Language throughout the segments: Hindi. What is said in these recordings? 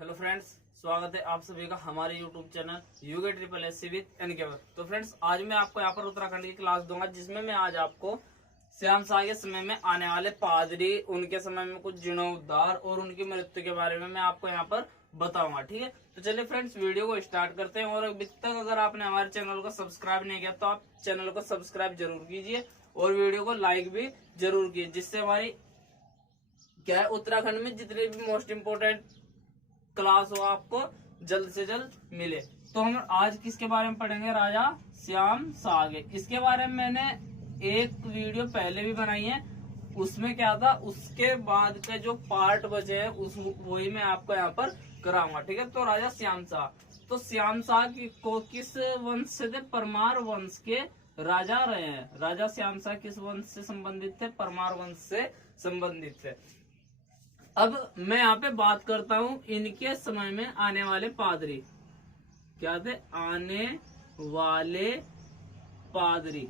हेलो फ्रेंड्स, स्वागत है आप सभी का हमारे YouTube channel UK triple S C with एनकेवर। तो फ्रेंड्स, आज मैं आपको यहाँ पर उत्तराखंड की क्लास दूंगा, जिसमें मैं आज आपको श्याम शाह के समय में आने वाले पादरी, उनके समय में कुछ जीर्णोद्धार और उनकी मृत्यु के बारे में मैं आपको यहाँ पर बताऊंगा। ठीक है, तो चलिए फ्रेंड्स, वीडियो को स्टार्ट करते हैं। और अभी तक अगर आपने हमारे चैनल को सब्सक्राइब नहीं किया तो आप चैनल को सब्सक्राइब जरूर कीजिए और वीडियो को लाइक भी जरूर कीजिए, जिससे हमारी क्या है उत्तराखंड में जितने भी मोस्ट इम्पोर्टेंट क्लास हो आपको जल्द से जल्द मिले। तो हम आज किसके बारे में पढ़ेंगे? राजा श्याम सागे। इसके बारे में मैंने एक वीडियो पहले भी बनाई है, उसमें क्या था, उसके बाद के जो पार्ट बचे हैं उस वही मैं आपको यहाँ पर कराऊंगा। ठीक है, तो राजा श्याम शाह, तो श्याम शाह को किस वंश से थे? परमार वंश के राजा रहे हैं। राजा श्याम शाह किस वंश से संबंधित थे? परमार वंश से संबंधित थे। अब मैं यहाँ पे बात करता हूँ इनके समय में आने वाले पादरी। क्या थे? आने वाले पादरी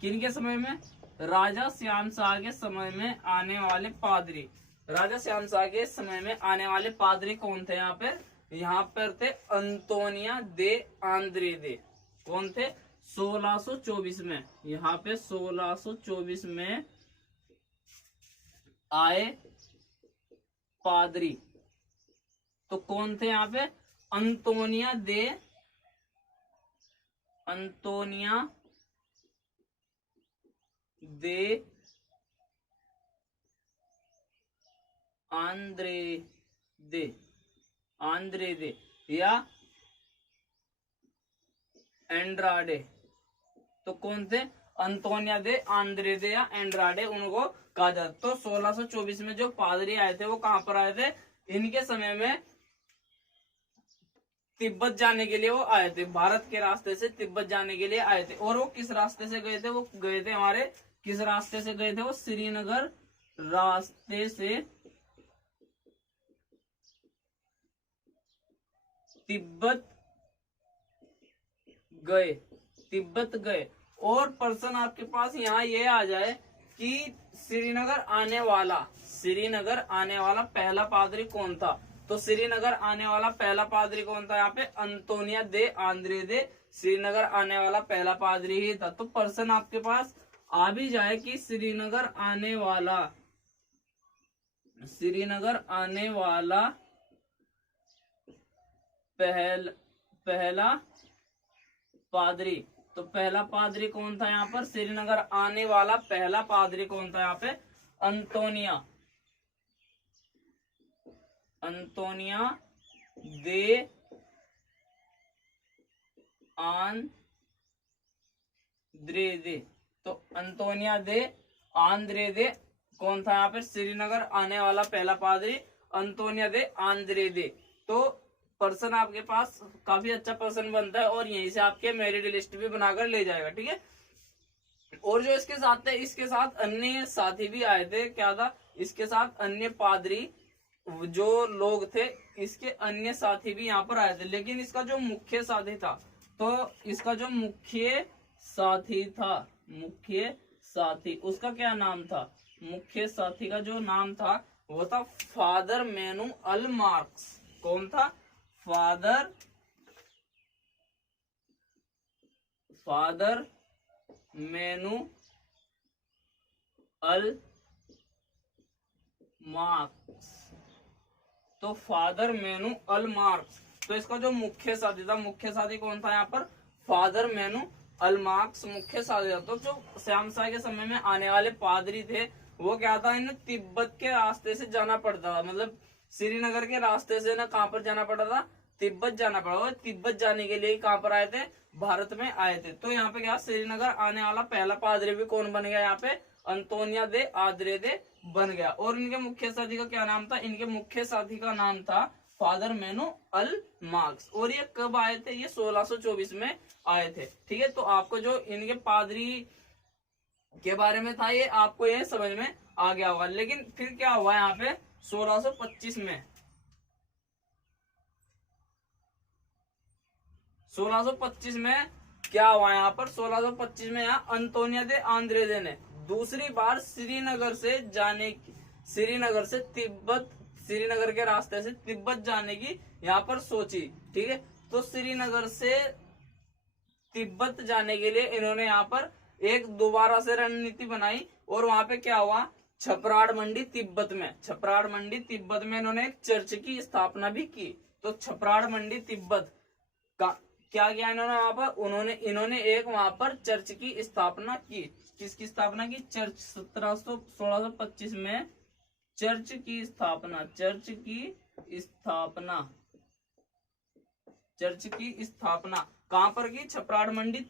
किनके समय में? राजा श्याम शाह के समय में आने वाले पादरी। राजा श्याम शाह के समय में आने वाले पादरी कौन थे? यहाँ पर थे अंतोनिया दे आंद्रेदे। कौन थे? 1624 में, यहाँ पे 1624 में आए पादरी। तो कौन थे यहाँ पे? अंतोनिया दे आंद्रेदे या एंड्राडे। तो कौन थे? अंतोनिया दे आंद्रेदे या एंड्राडे उनको कहा जाता। तो 1624 में जो पादरी आए थे वो कहां पर आए थे? इनके समय में तिब्बत जाने के लिए वो आए थे, भारत के रास्ते से तिब्बत जाने के लिए आए थे। और वो किस रास्ते से गए थे? वो गए थे हमारे किस रास्ते से गए थे? वो श्रीनगर रास्ते से तिब्बत गए। और पर्सन आपके पास यहाँ ये आ जाए कि श्रीनगर आने वाला पहला पादरी कौन था? तो श्रीनगर आने वाला पहला पादरी कौन था? यहाँ पे अंतोनिया दे आंद्रेदे श्रीनगर आने वाला पहला पादरी ही था। तो पर्सन आपके पास आ भी जाए कि श्रीनगर आने वाला पहला पादरी। तो पहला पादरी कौन था यहाँ पर? श्रीनगर आने वाला पहला पादरी कौन था यहाँ पे? अंतोनिया दे आंद्रेदे। तो अंतोनिया दे आंद्रेदे कौन था यहाँ पे? श्रीनगर आने वाला पहला पादरी अंतोनिया दे आंद्रेदे। तो पर्सन आपके पास काफी अच्छा पर्सन बनता है और यहीं से आपके मेरिट लिस्ट भी बनाकर ले जाएगा। ठीक है, और जो इसके साथ थे, इसके साथ अन्य साथी भी आए थे। क्या था? इसके साथ अन्य पादरी जो लोग थे, इसके अन्य साथी भी यहाँ पर आए थे। लेकिन इसका जो मुख्य साथी था, तो इसका जो मुख्य साथी उसका क्या नाम था? मुख्य साथी का जो नाम था वो था फादर मैनुअल मार्क्स। कौन था? Father manual marks. तो फादर मैनुअल मार्क्स, तो इसका जो मुख्य साथी था, मुख्य साथी कौन था यहाँ पर? फादर मैनुअल मार्क्स मुख्य साथी था। तो जो श्याम शाह के समय में आने वाले पादरी थे वो क्या था, इन्हें तिब्बत के रास्ते से जाना पड़ता था। मतलब श्रीनगर के रास्ते से ना कहाँ पर जाना पड़ा था? तिब्बत जाना पड़ा। और तिब्बत जाने के लिए कहाँ पर आए थे? भारत में आए थे। तो यहाँ पे क्या, श्रीनगर आने वाला पहला पादरी भी कौन बन गया यहाँ पे? अंतोनिया दे आंद्रेदे बन गया। और इनके मुख्य साथी का क्या नाम था? इनके मुख्य साथी का नाम था फादर मैनुअल मार्क्स। और ये कब आए थे? ये 1624 में आए थे। ठीक है, तो आपको जो इनके पादरी के बारे में था ये आपको ये समझ में आ गया होगा। लेकिन फिर क्या हुआ यहाँ पे 1625 में? 1625 में क्या हुआ यहाँ पर? 1625 में यहाँ अंतोनिया दे आंद्रेदे ने दूसरी बार श्रीनगर से तिब्बत श्रीनगर के रास्ते से तिब्बत जाने की यहाँ पर सोची। ठीक है, तो श्रीनगर से तिब्बत जाने के लिए इन्होंने यहाँ पर एक दोबारा से रणनीति बनाई और वहां पे क्या हुआ, छपराड़ मंडी तिब्बत में इन्होंने एक चर्च की स्थापना भी की। तो छपराड़ मंडी तिब्बत का क्या किया इन्होंने वहां पर, इन्होंने एक वहां पर चर्च की स्थापना की। किसकी स्थापना की, चर्च 1625 में चर्च की स्थापना कहां पर की, छपराड़ मंडी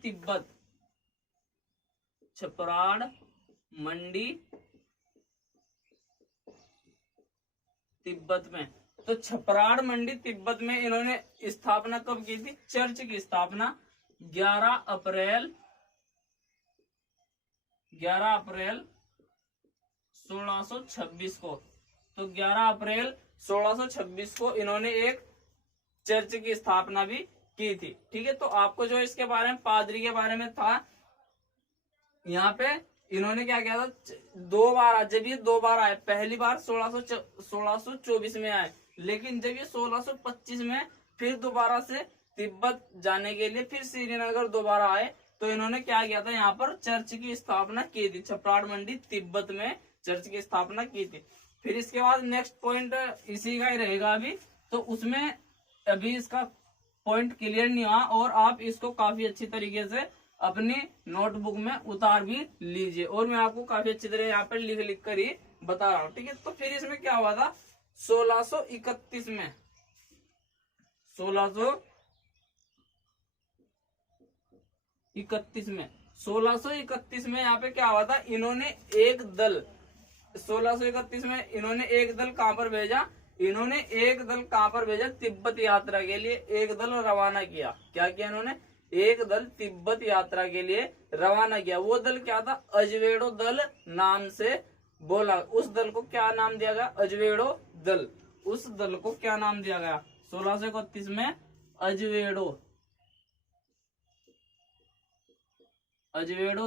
तिब्बत में। तो छपराड़ मंडी तिब्बत में इन्होंने स्थापना कब की थी, चर्च की स्थापना 11 अप्रैल 1626 को। तो 11 अप्रैल 1626 को इन्होंने एक चर्च की स्थापना भी की थी। ठीक है, तो आपको जो इसके बारे में, पादरी के बारे में था, यहाँ पे इन्होंने क्या किया था, 2 बार, जब ये 2 बार आए, पहली बार 1624 में आए, लेकिन जब ये 1625 में फिर दोबारा से तिब्बत जाने के लिए फिर श्रीनगर दोबारा आए, तो इन्होंने क्या किया था, यहाँ पर चर्च की स्थापना की थी। छपराड़ मंडी तिब्बत में चर्च की स्थापना की थी। फिर इसके बाद नेक्स्ट पॉइंट इसी का ही रहेगा अभी, तो उसमें अभी इसका पॉइंट क्लियर नहीं हुआ और आप इसको काफी अच्छी तरीके से अपनी नोटबुक में उतार भी लीजिए, और मैं आपको काफी अच्छी तरह यहाँ पर लिख कर ही बता रहा हूँ। ठीक है, तो फिर इसमें क्या हुआ था, 1631 में यहाँ पे क्या हुआ था, इन्होंने एक दल 1631 में इन्होंने एक दल कहां पर भेजा, तिब्बत यात्रा के लिए एक दल रवाना किया। क्या किया इन्होंने, एक दल तिब्बत यात्रा के लिए रवाना किया। वो दल क्या था, अजवेड़ो दल नाम से बोला। उस दल को क्या नाम दिया गया, अजवेड़ो दल। उस दल को क्या नाम दिया गया 1631 में, अजवेड़ो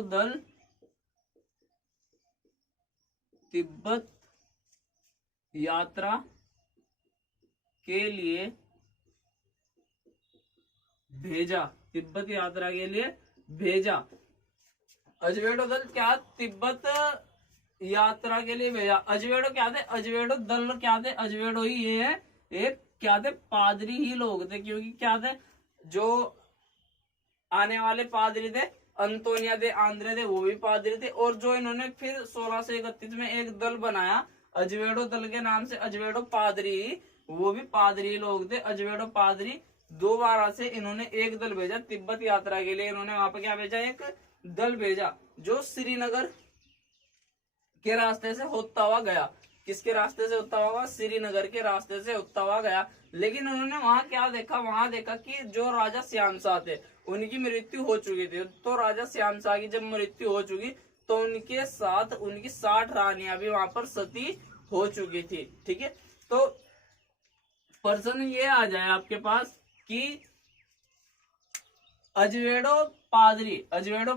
दल तिब्बत यात्रा के लिए भेजा। अजवेड़ो दल क्या, तिब्बत यात्रा के लिए भेजा। अजवेड़ो क्या थे, अजवेड़ो दल क्या थे, अजवेड़ो ही ये है, एक क्या थे, पादरी ही लोग थे, क्योंकि क्या थे, जो आने वाले पादरी थे, अंतोनिया दे आंद्रे थे, वो भी पादरी थे। और जो इन्होंने फिर 1631 में एक दल बनाया अजवेड़ो दल के नाम से, अजवेड़ो पादरी, वो भी पादरी लोग थे, अजवेड़ो पादरी। दोबारा से इन्होंने एक दल भेजा तिब्बत यात्रा के लिए। इन्होंने वहां पर क्या भेजा, एक दल भेजा जो श्रीनगर के रास्ते से होता हुआ गया। किसके रास्ते से होता हुआ, श्रीनगर के रास्ते से होता हुआ गया। लेकिन उन्होंने वहां क्या देखा, वहां देखा कि जो राजा श्यामशाह थे उनकी मृत्यु हो चुकी थी। तो राजा श्यामशाह की जब मृत्यु हो चुकी तो उनके साथ उनकी 60 रानियां भी वहां पर सती हो चुकी थी। ठीक है, तो प्रश्न ये आ जाए आपके पास कि अजवेड़ो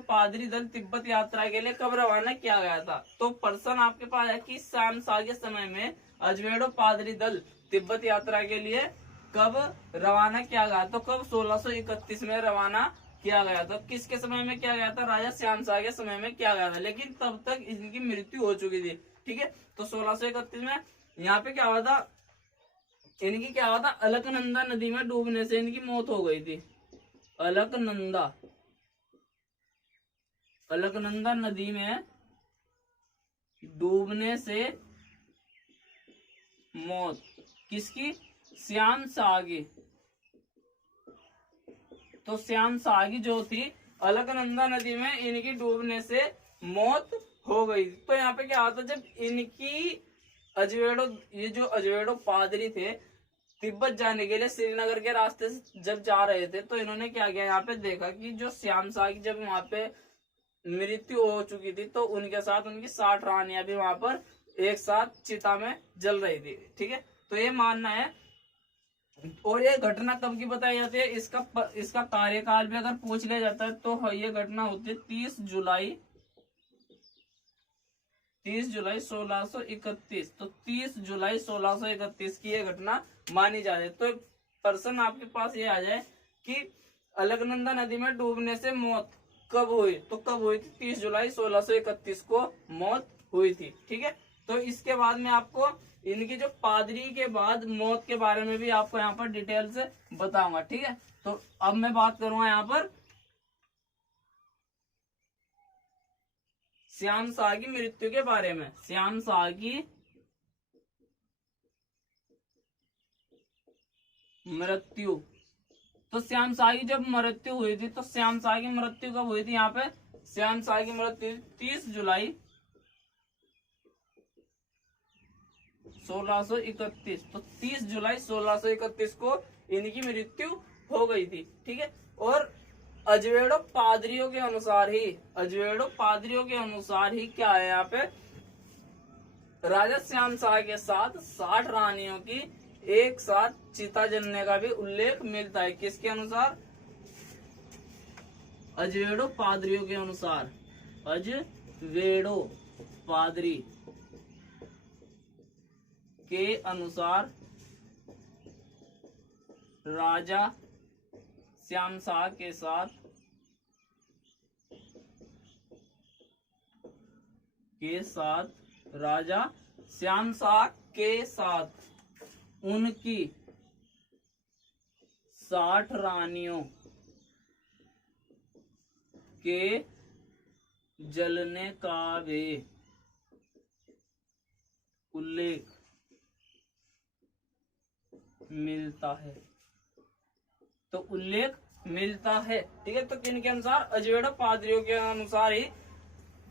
पादरी दल तिब्बत यात्रा के लिए कब रवाना किया गया था। तो प्रश्न आपके पास है कि श्यामशाह के समय में अजवेड़ो पादरी दल तिब्बत यात्रा के लिए कब रवाना किया गया। तो कब, 1631 में रवाना किया गया था। किसके समय में किया गया था, राजा श्यामशाह के समय में किया गया था, लेकिन तब तक इनकी मृत्यु हो चुकी थी। ठीक है, तो 1631 में यहाँ पे क्या हुआ था, इनकी क्या हुआ था, अलकनंदा नदी में डूबने से इनकी मौत हो गई थी। अलकनंदा नदी में डूबने से मौत किसकी, श्यामशाह की। तो श्यामशाह की जो थी अलकनंदा नदी में इनकी डूबने से मौत हो गई। तो यहाँ पे क्या होता, जब इनकी ये जो अजवेड़ो पादरी थे तिब्बत जाने के लिए श्रीनगर के रास्ते से जब जा रहे थे, तो इन्होंने क्या किया, यहाँ पे देखा कि जो श्यामशाह की जब वहां पे मृत्यु हो चुकी थी, तो उनके साथ उनकी 60 रानियां भी वहां पर एक साथ चिता में जल रही थी। ठीक है, तो ये मानना है। और ये घटना कब की बताई जाती है, इसका कार्यकाल भी अगर पूछ लिया जाता है तो ये घटना होती है 30 जुलाई 30 जुलाई 1631। तो 30 जुलाई 1631 की यह घटना मानी जा रही है। तो प्रश्न आपके पास ये आ जाए कि अलकनंदा नदी में डूबने से मौत कब हुई, तो कब हुई थी? 30 जुलाई 1631 को मौत हुई थी। ठीक है, तो इसके बाद में आपको इनकी जो पादरी के बाद मौत के बारे में भी आपको यहाँ पर डिटेल से बताऊंगा। ठीक है, तो अब मैं बात करूंगा यहाँ पर श्याम शाह की मृत्यु के बारे में। श्याम शाह की मृत्यु, तो श्याम शाह की जब मृत्यु हुई थी, तो श्याम शाह की मृत्यु कब हुई थी? यहाँ पे श्याम शाह की मृत्यु 30 जुलाई 1631। तो 30 जुलाई 1631 को इनकी मृत्यु हो गई थी। ठीक है, और अजवेड़ो पादरियों के अनुसार ही, अजवेड़ो पादरियों के अनुसार ही क्या है यहाँ पे, राजा श्याम शाह के साथ 60 रानियों की एक साथ चिता जलने का भी उल्लेख मिलता है। किसके अनुसार? अजवेड़ो पादरियों के अनुसार। अजवेड़ो पादरी के अनुसार राजा श्याम शाह के साथ राजा श्याम शाह के साथ उनकी 60 रानियों के जलने का भी उल्लेख मिलता है। तो उल्लेख मिलता है। ठीक है, तो किन के अनुसार? अजवेड़ा पादरियों के अनुसार ही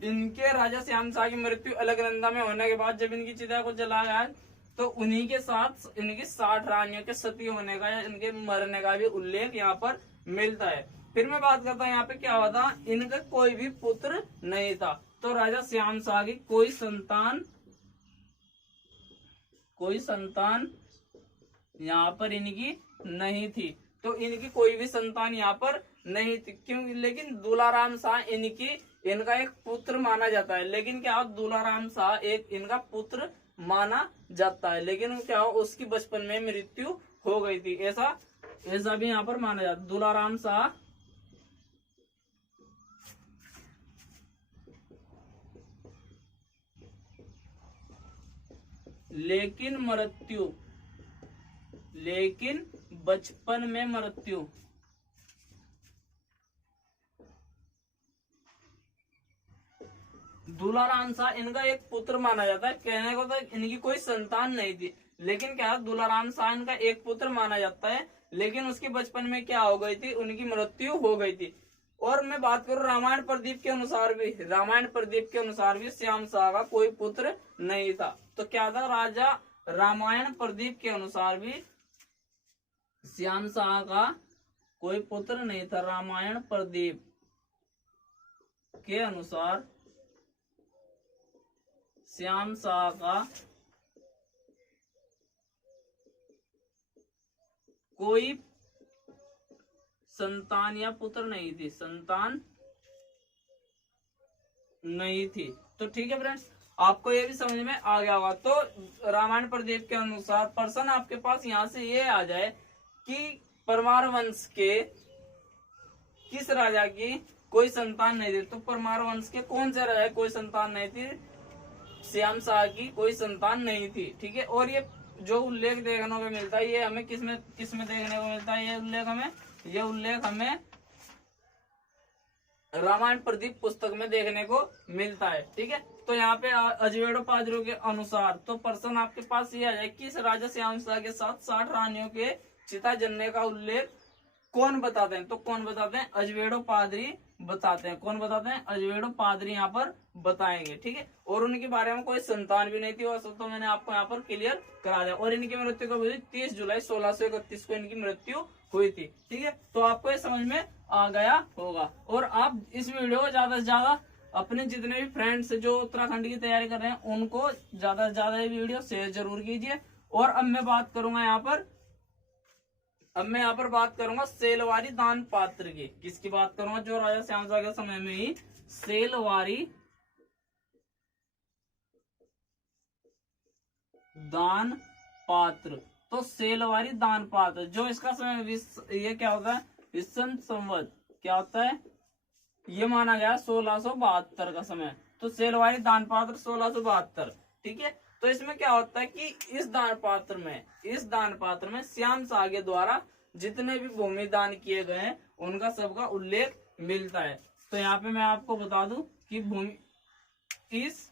इनके राजा श्याम शाह की मृत्यु अलकनंदा में होने के बाद जब इनकी चिता को जलाया है, तो उन्हीं के साथ इनकी 60 रानियों के सती होने का या इनके मरने का भी उल्लेख यहाँ पर मिलता है। फिर मैं बात करता हूँ यहाँ पे क्या हुआ था, इनका कोई भी पुत्र नहीं था। तो राजा श्याम शाह की कोई संतान यहाँ पर इनकी नहीं थी। तो इनकी कोई भी संतान यहाँ पर नहीं थी, क्यों? लेकिन दुलाराम शाह इनका एक पुत्र माना जाता है। लेकिन क्या, दुलाराम शाह एक इनका पुत्र माना जाता है, लेकिन क्या हो, उसकी बचपन में मृत्यु हो गई थी। ऐसा भी यहाँ पर माना जाता है। दुलाराम शाह लेकिन बचपन में मृत्यु। दुलाराम शाह इनका एक पुत्र माना जाता है। कहने को तो इनकी कोई संतान नहीं थी, लेकिन क्या, दुलाराम शाह इनका एक पुत्र माना जाता है, लेकिन उसके बचपन में क्या हो गई थी, उनकी मृत्यु हो गई थी। और मैं बात करूं रामायण प्रदीप के अनुसार भी श्याम शाह का कोई पुत्र नहीं था। तो क्या था, राजा रामायण प्रदीप के अनुसार भी श्याम शाह का कोई पुत्र नहीं था। रामायण प्रदीप के अनुसार श्याम शाह का कोई संतान या पुत्र नहीं थी, तो ठीक है फ्रेंड्स, आपको ये भी समझ में आ गया होगा। तो रामायण प्रदीप के अनुसार प्रश्न आपके पास यहाँ से ये आ जाए कि परमार वंश के किस राजा की कोई संतान नहीं थी। तो परमार वंश के कौन से राजा कोई संतान नहीं थी? श्याम शाह की कोई संतान नहीं थी। ठीक है, और ये जो उल्लेख देखने को मिलता है, ये हमें किसमें देखने को मिलता है? ये उल्लेख हमें रामायण प्रदीप पुस्तक में देखने को मिलता है। ठीक है, तो यहाँ पे अजवेड़ो पादरियों के अनुसार तो प्रश्न आपके पास ये आ जाए कि इस राजा श्याम शाह के साथ 60 रानियों के चिता जलने का उल्लेख कौन बताते हैं? तो कौन बताते हैं? अजवेड़ो पादरी बताते हैं। कौन बताते हैं? अजवेड़ो पादरी यहाँ पर बताएंगे। ठीक है, और उनके बारे में कोई संतान भी नहीं थी, और तो मैंने आपको यहाँ पर क्लियर करा दिया। और इनकी मृत्यु कब हुई? 30 जुलाई 1631 को इनकी मृत्यु हुई थी। ठीक है, तो आपको ये समझ में आ गया होगा। और आप इस वीडियो को ज्यादा से ज्यादा अपने जितने भी फ्रेंड्स जो उत्तराखंड की तैयारी कर रहे हैं उनको ज्यादा से ज्यादा ये वीडियो शेयर जरूर कीजिए। और अब मैं बात करूंगा यहाँ पर बात करूंगा सेलवारी दान पात्र की। किसकी बात करूंगा? जो राजा श्याम शाह के समय में ही सेलवारी दान पात्र। तो सेलवारी दान पात्र जो इसका समय ये क्या होता है, विषम संवत क्या होता है, ये माना गया 1672 का समय। तो सेलवारी दान पात्र 1672, ठीक है। तो इसमें क्या होता है कि इस दान पात्र में श्याम सागे द्वारा जितने भी भूमि दान किए गए हैं उनका सबका उल्लेख मिलता है। तो यहाँ पे मैं आपको बता दूं कि भूमि इस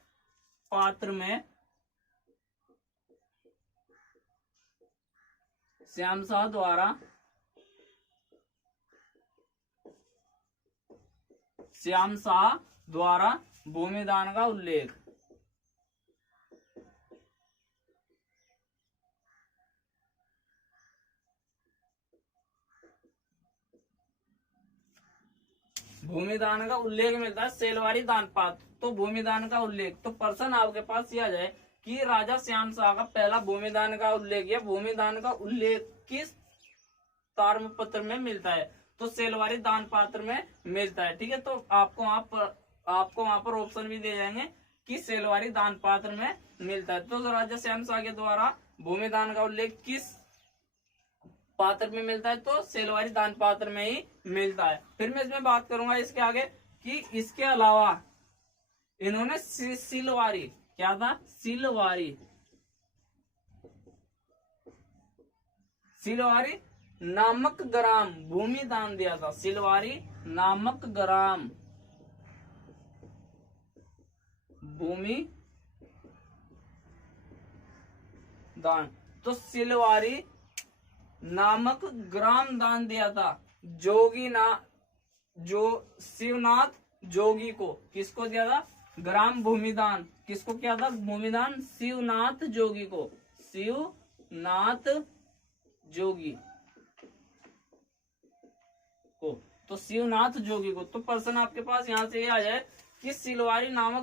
पात्र में श्याम शाह द्वारा भूमि दान का उल्लेख। भूमि दान का उल्लेख मिलता है सेलवारी दान पात्र। तो भूमि दान का उल्लेख, तो प्रश्न आपके पास यह आ जाए कि राजा श्याम शाह का पहला भूमि दान का उल्लेख या भूमि दान का उल्लेख किस ताम्र पत्र में मिलता है, तो सेलवारी दान पात्र में मिलता है, ठीक है। तो आपको वहां पर ऑप्शन भी दे जाएंगे कि सेलवारी दान पात्र में मिलता है। तो राजा श्याम शाह के द्वारा भूमि दान का उल्लेख किस पात्र में मिलता है, तो सेलवारी दान पात्र में ही मिलता है। फिर मैं इसमें बात करूंगा इसके आगे कि इसके अलावा इन्होंने सिलवारी, क्या था, सिलवारी नामक ग्राम भूमि दान दिया था। सिलवारी नामक ग्राम भूमि दान, तो सिलवारी नामक ग्राम दान दिया था शिवनाथ जोगी को। किसको दिया था, ग्राम भूमि दान किसको किया था, भूमि दान शिवनाथ जोगी को, शिवनाथ जोगी को। तो शिवनाथ जोगी को, तो प्रश्न आपके पास यहाँ से ये आ जाए कि सिलवारी नामक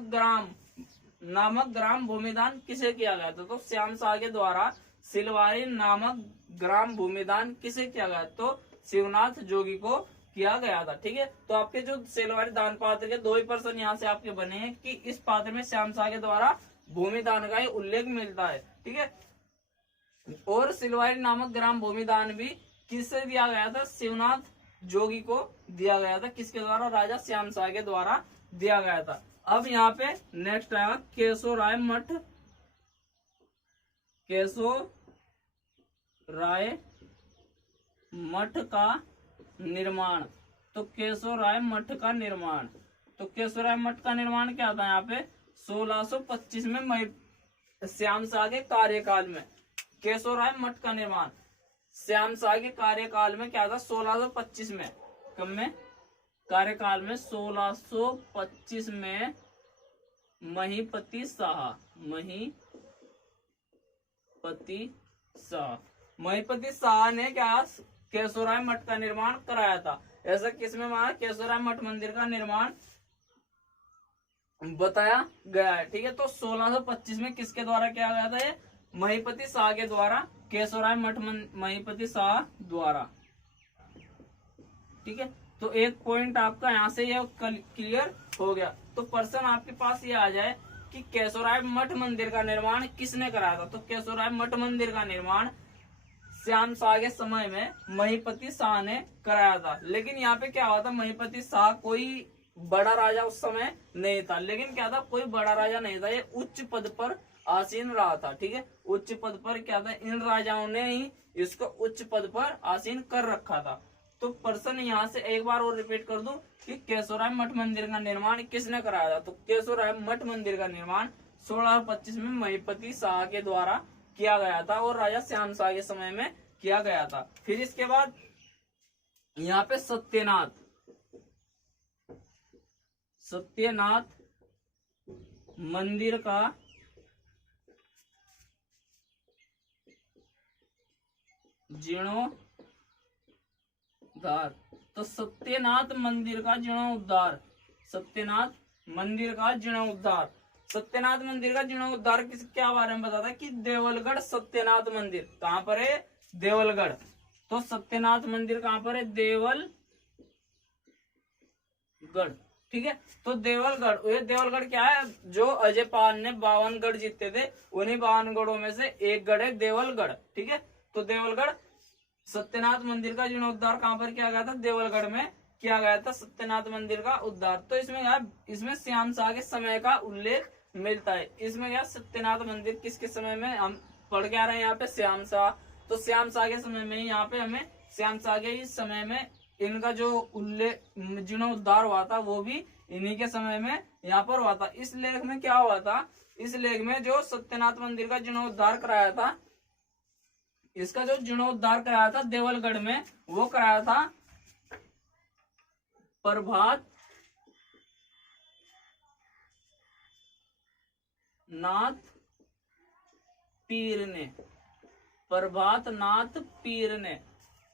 ग्राम भूमिदान किसे किया गया था, तो श्याम शाह के द्वारा सिलवारी नामक ग्राम भूमिदान किसे किया गया, तो शिवनाथ जोगी को किया गया था, ठीक है। तो आपके जो सिलवारी दान पात्र के 2 ही प्रश्न यहाँ से आपके बने हैं कि इस पात्र में श्याम शाह के द्वारा भूमिदान का ही उल्लेख मिलता है, ठीक है। और सिलवारी नामक ग्राम भूमिदान भी किससे दिया गया था, शिवनाथ जोगी को दिया गया था। किसके द्वारा, राजा श्याम शाह के द्वारा दिया गया था। अब यहाँ पे नेक्स्ट आएगा केशोराय मठ का निर्माण। तो केशोराय मठ का निर्माण, तो केशोराय मठ का निर्माण क्या था, यहाँ पे 1625 में श्याम शाह के कार्यकाल में केशोराय मठ का निर्माण श्याम शाह के कार्यकाल में क्या था, 1625 में, कब में, कार्यकाल में 1625 में महीपति शाह ने क्या केशोराय मठ का निर्माण कराया था। ऐसा किसमें माना, केशोराय मठ मंदिर का निर्माण बताया गया है, ठीक है। तो 1625 में किसके द्वारा किया गया था, ये महीपति शाह के द्वारा, केशोराय मठ महीपति शाह द्वारा, ठीक है। तो एक पॉइंट आपका यहाँ से ये क्लियर हो गया। तो प्रश्न आपके पास ये आ जाए कि केशोराय मठ मंदिर का निर्माण किसने कराया था, तो केशोराय मठ मंदिर का निर्माण श्याम शाह के समय में महीपति शाह ने कराया था। लेकिन यहाँ पे क्या हुआ था, महीपति शाह कोई बड़ा राजा उस समय नहीं था, लेकिन क्या था, कोई बड़ा राजा नहीं था, ये उच्च पद पर आसीन रहा था, ठीक है। उच्च पद पर क्या था, इन राजाओं ने ही इसको उच्च पद पर आसीन कर रखा था। तो प्रश्न यहाँ से एक बार और रिपीट कर दूं कि केशोराय मठ मंदिर का निर्माण किसने कराया था, तो केशोराय मठ मंदिर का निर्माण 1625 में महीपति शाह के द्वारा किया गया था और राजा श्याम शाह के समय में किया गया था। फिर इसके बाद यहाँ पे सत्यनाथ मंदिर का जीर्णोद्धार। तो सत्यनाथ मंदिर का जीर्णोद्धार, सत्यनाथ मंदिर का जीर्णोद्धार किस क्या बारे में बताता है कि देवलगढ़ सत्यनाथ मंदिर कहाँ पर है, देवलगढ़। तो सत्यनाथ मंदिर कहाँ पर है, देवलगढ़, ठीक है। तो देवलगढ़, ये देवलगढ़ क्या है, जो अजय पाल ने 52 गढ़ जीते थे, उन्हीं 52 गढ़ों में से एक गढ़ है देवलगढ़, ठीक है। तो देवलगढ़, सत्यनाथ मंदिर का जीर्णोद्धार कहाँ पर किया गया था, देवलगढ़ में किया गया था सत्यनाथ मंदिर का उद्धार। तो इसमें श्याम शाह के समय का उल्लेख मिलता है। इसमें क्या, सत्यनाथ मंदिर किसके समय में, हम पढ़ के आ रहे हैं यहाँ पे श्याम शाह, तो श्याम शाह के समय में ही यहाँ पे हमें श्याम शाह के इस समय में इनका जो उल्लेख जीर्णोद्धार हुआ था वो भी इन्हीं के समय में यहाँ पर हुआ था। इस लेख में क्या हुआ था, इस लेख में जो सत्यनाथ मंदिर का जीर्णोद्धार कराया था, इसका जो जीर्णोद्धार कराया था देवलगढ़ में, वो कराया था प्रभात नाथ पीर ने, प्रभात नाथ पीर ने।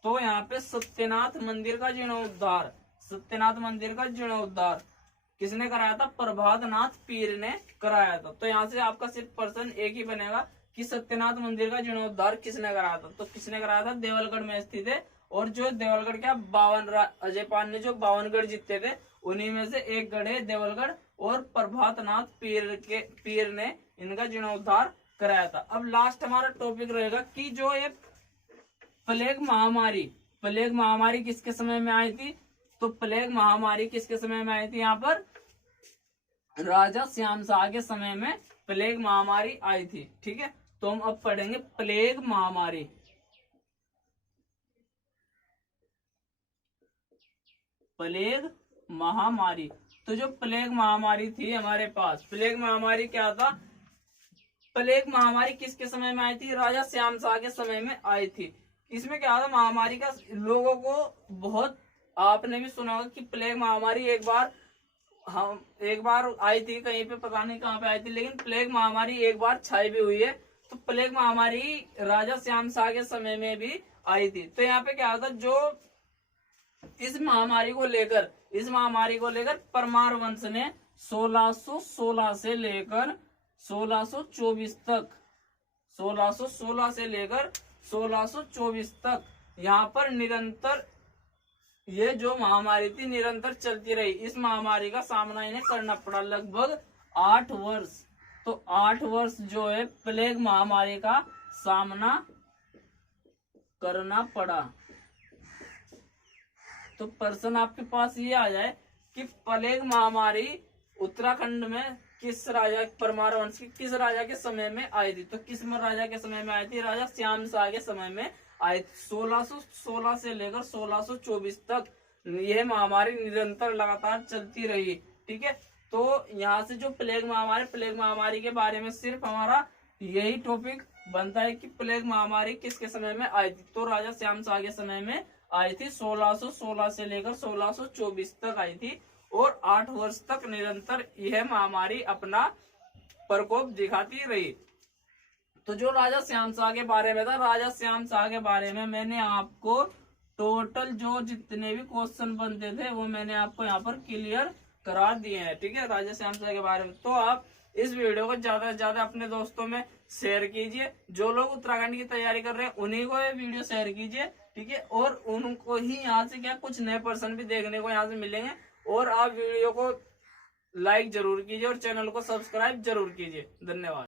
तो यहाँ पे सत्यनाथ मंदिर का जीर्णोद्धार, सत्यनाथ मंदिर का जीर्णोद्धार किसने कराया था, प्रभात नाथ पीर ने कराया था। तो यहाँ से आपका सिर्फ प्रश्न एक ही बनेगा कि सत्यनाथ मंदिर का जीर्णोद्धार किसने कराया था, तो किसने कराया था, देवलगढ़ में स्थित है। और जो देवलगढ़ क्या 52 अजय पाल ने जो 52 गढ़ जीते थे, उन्हीं में से एक गढ़ है देवलगढ़, और प्रभात नाथ पीर ने इनका जीर्णोद्धार कराया था। अब लास्ट हमारा टॉपिक रहेगा कि जो ये प्लेग महामारी किसके समय में आई थी, तो प्लेग महामारी किसके समय में आई थी, यहाँ पर राजा श्याम शाह के समय में प्लेग महामारी आई थी, ठीक है। तो हम अब पढ़ेंगे प्लेग महामारी। प्लेग महामारी, तो जो प्लेग महामारी थी हमारे पास, प्लेग महामारी क्या था, प्लेग महामारी किसके समय में आई थी, राजा श्याम शाह के समय में आई थी। इसमें क्या था, महामारी का लोगों को बहुत, आपने भी सुना होगा कि प्लेग महामारी एक बार आई थी कहीं पे, पता नहीं कहाँ पे आई थी, लेकिन प्लेग महामारी एक बार छाई भी हुई है। तो प्लेग महामारी राजा श्याम शाह के समय में भी आई थी। तो यहाँ पे क्या था, जो इस महामारी को लेकर परमार वंश ने 1616 से लेकर 1624 तक, 1616 से लेकर 1624 तक यहाँ पर निरंतर ये जो महामारी थी निरंतर चलती रही। इस महामारी का सामना इन्हें करना पड़ा लगभग 8 वर्ष। तो 8 वर्ष जो है प्लेग महामारी का सामना करना पड़ा। तो प्रश्न आपके पास ये आ जाए कि प्लेग महामारी उत्तराखंड में किस राजा, परमार वंश की किस राजा के समय में आई थी, तो किस राजा के समय में आई थी, राजा श्याम शाह के समय में आई थी। 1616 से लेकर 1624 तक यह महामारी निरंतर लगातार चलती रही, ठीक है। तो यहाँ से जो प्लेग महामारी के बारे में सिर्फ हमारा यही टॉपिक बनता है कि प्लेग महामारी किसके समय में आई थी, तो राजा श्याम शाह के समय में आई थी। 1616 से लेकर 1624 तक आई थी और 8 वर्ष तक निरंतर यह महामारी अपना प्रकोप दिखाती रही। तो जो राजा श्याम शाह के बारे में था, राजा श्याम शाह के बारे में मैंने आपको टोटल जो जितने भी क्वेश्चन बनते थे वो मैंने आपको यहाँ पर क्लियर करा दिए हैं, ठीक है, राजा श्याम शाह के बारे में। तो आप इस वीडियो को ज्यादा से ज्यादा अपने दोस्तों में शेयर कीजिए। जो लोग उत्तराखंड की तैयारी कर रहे हैं उन्हीं को ये वीडियो शेयर कीजिए, ठीक है। और उनको ही यहाँ से क्या कुछ नए पर्सन भी देखने को यहाँ से मिलेंगे। और आप वीडियो को लाइक जरूर कीजिए और चैनल को सब्सक्राइब जरूर कीजिए। धन्यवाद।